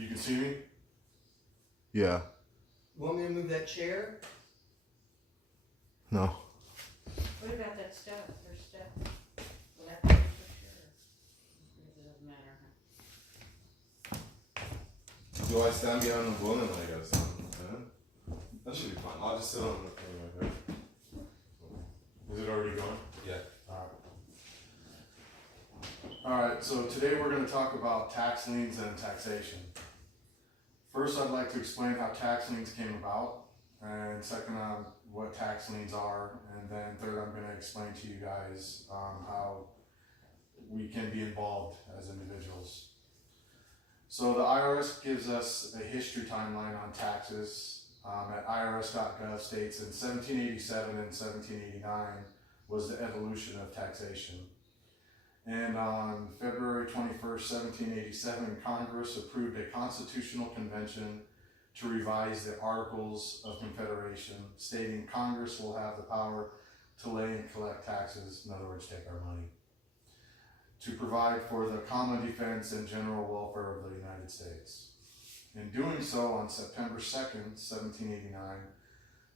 You can see me? Yeah. Want me to move that chair? No. What about that stuff, their stuff? Will that be for sure? It doesn't matter, huh? Do I stand behind the balloon and I gotta stand on the fan? That should be fine. I'll just sit on the thing right there. Is it already going? Yeah. Alright, so today we're going to talk about tax liens and taxation. First, I'd like to explain how tax liens came about, and second, what tax liens are, and then third, I'm going to explain to you guys how we can be involved as individuals. So the IRS gives us a history timeline on taxes at irs.gov states in 1787 and 1789 was the evolution of taxation. And on February 21st, 1787, Congress approved a constitutional convention to revise the Articles of Confederation, stating Congress will have the power to lay and collect taxes, in other words, take our money, to provide for the common defense and general welfare of the United States. In doing so, on September 2nd, 1789,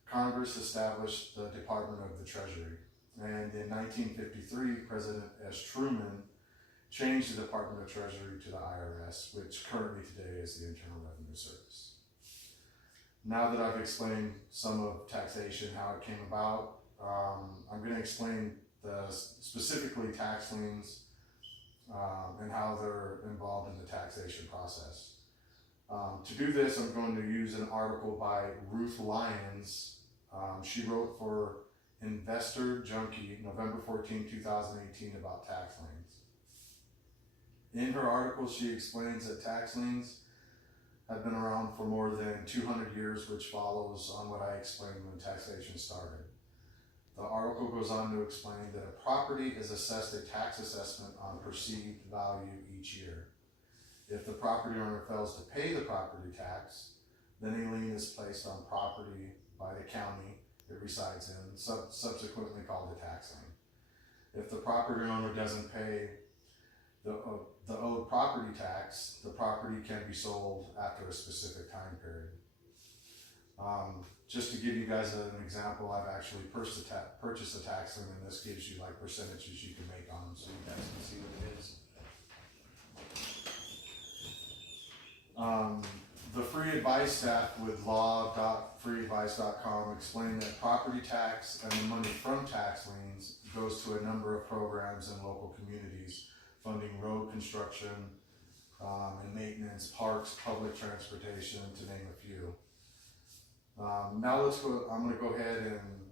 Congress established the Department of the Treasury. And in 1953, President S. Truman changed the Department of Treasury to the IRS, which currently today is the Internal Revenue Service. Now that I've explained some of taxation, how it came about, I'm going to explain specifically tax liens and how they're involved in the taxation process. To do this, I'm going to use an article by Ruth Lyons. She wrote for Investor Junkie, November 14, 2018, about tax liens. In her article, she explains that tax liens have been around for more than 200 years, which follows on what I explained when taxation started. The article goes on to explain that a property is assessed a tax assessment on perceived value each year. If the property owner fails to pay the property tax, then a lien is placed on property by the county it resides in, subsequently called a tax lien. If the property owner doesn't pay the owed property tax, the property can be sold after a specific time period. Just to give you guys an example, I've actually purchased a tax lien, and this gives you like percentages you can make on them, so you guys can see what it is. The free advice staff with law.freeadvice.com explained that property tax and the money from tax liens goes to a number of programs in local communities, funding road construction and maintenance, parks, public transportation, to name a few. Now I'm going to go ahead and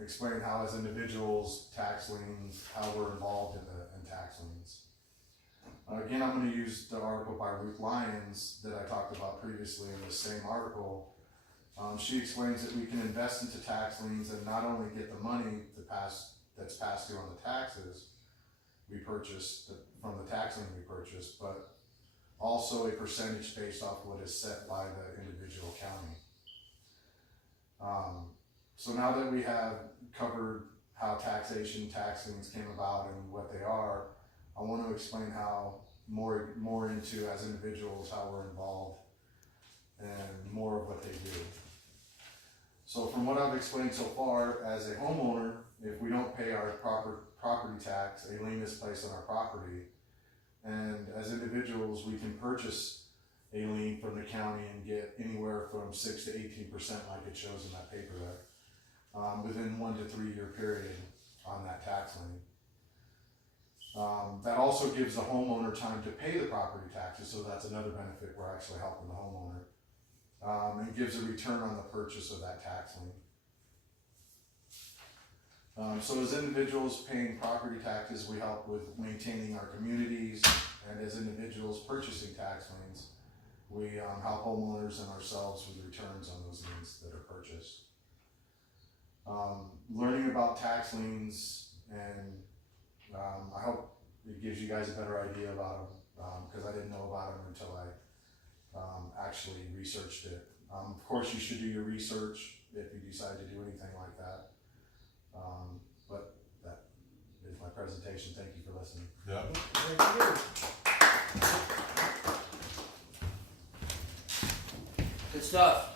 explain how, as individuals, tax liens, how we're involved in tax liens. Again, I'm going to use the article by Ruth Lyons that I talked about previously in the same article. She explains that we can invest into tax liens and not only get the money that's passed due on the taxes we purchased from the tax lien we purchased, but also a percentage based off what is set by the individual county. So now that we have covered how taxation, tax liens came about and what they are, I want to explain how more into, as individuals, how we're involved and more of what they do. So from what I've explained so far, as a homeowner, if we don't pay our property tax, a lien is placed on our property. And as individuals, we can purchase a lien from the county and get anywhere from 6 to 18%, like it shows in that paper there, within 1 to 3 year period on that tax lien. That also gives the homeowner time to pay the property taxes, so that's another benefit. We're actually helping the homeowner. And gives a return on the purchase of that tax lien. So as individuals paying property taxes, we help with maintaining our communities, and as individuals purchasing tax liens, we help homeowners and ourselves with returns on those liens that are purchased. Learning about tax liens, and I hope it gives you guys a better idea about them, because I didn't know about them until I actually researched it. Of course, you should do your research if you decide to do anything like that. But that is my presentation. Thank you for listening. Yeah. Thank you. stuff.